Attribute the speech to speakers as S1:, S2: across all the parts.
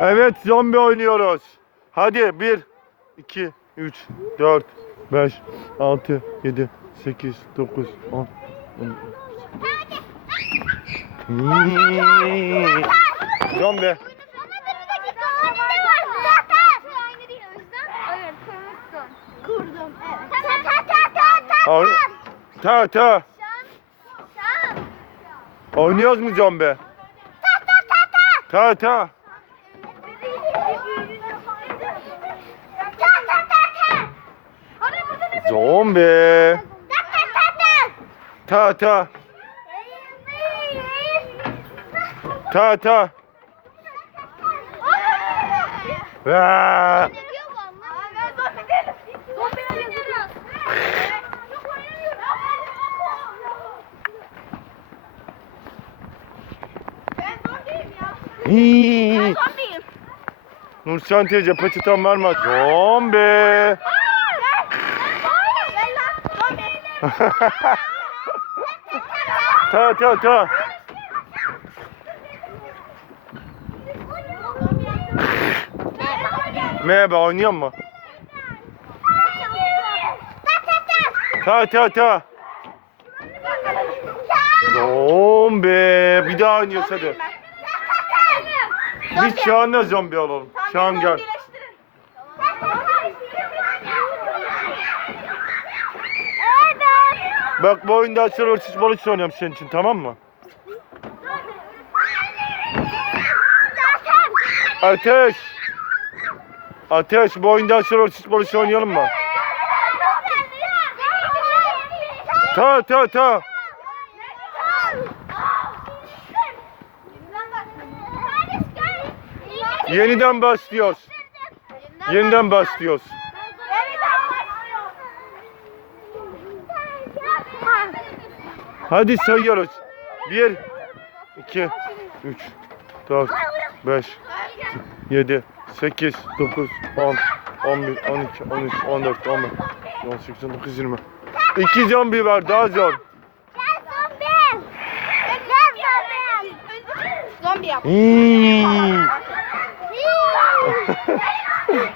S1: Evet zombi oynuyoruz. Hadi 1, 2, 3, 4, 5, 6, 7, 8, 9, 10. Zombi.
S2: Kurdum. Evet. Ta ta.
S1: Oynuyoruz mu zombi?
S2: Ta ta ta. Ta
S1: ta. Ta
S2: ta ta ta. Ana burada ne?
S1: Zombi.
S2: Ta ta ta ta.
S1: Vaa! Hii. Nurşan teyze peçeten vermez. Zombi. Ta ta ta. Merhaba oynuyor mu? Ta ta ta. Zombi. Bir daha oynuyoruz hadi. Biz Şahan'la zombi olalım. Şahan gel. Bak bu oyunda açar ölçüş balık oynuyorum senin için tamam mı? Ateş. Ateş bu oyunda açar ölçüş balık oynayalım mı? Ta ta ta. Yeniden başlıyoruz. Yeniden başlıyoruz. Hadi sayıyoruz. 1 2 3 4 5 7 8 9 10 11 12 13 14 15 18 19 20 İki zombi var daha zor.
S2: Zombi yap.
S1: Hmm.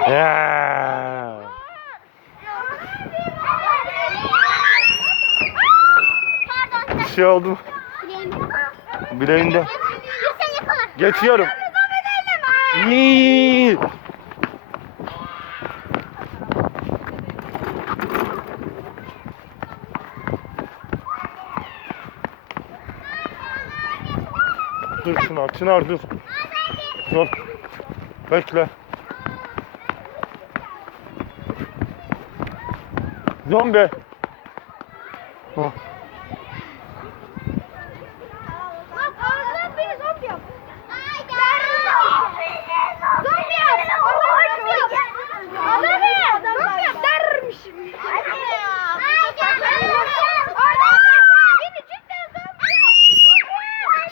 S1: Ya. Şey oldu? Bileğinde. Geçiyorum. Yii. Dur Çınar, Çınar dur. Dur. Bekle. Zombi. Oh.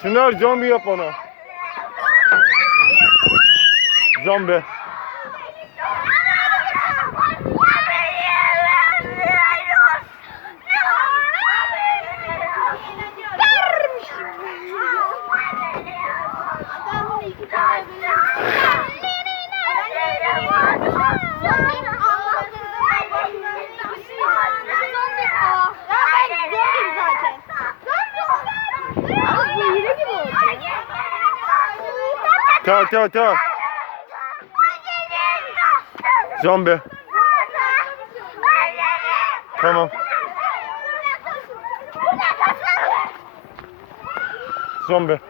S1: Çınar zombi yap ona. Zombi. Ta ta ta. Zombi. Tamam. Zombi.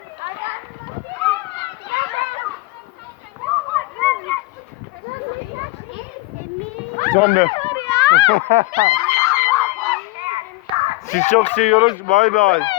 S1: Zombi. Siz çok seviyoruz. Bay bay.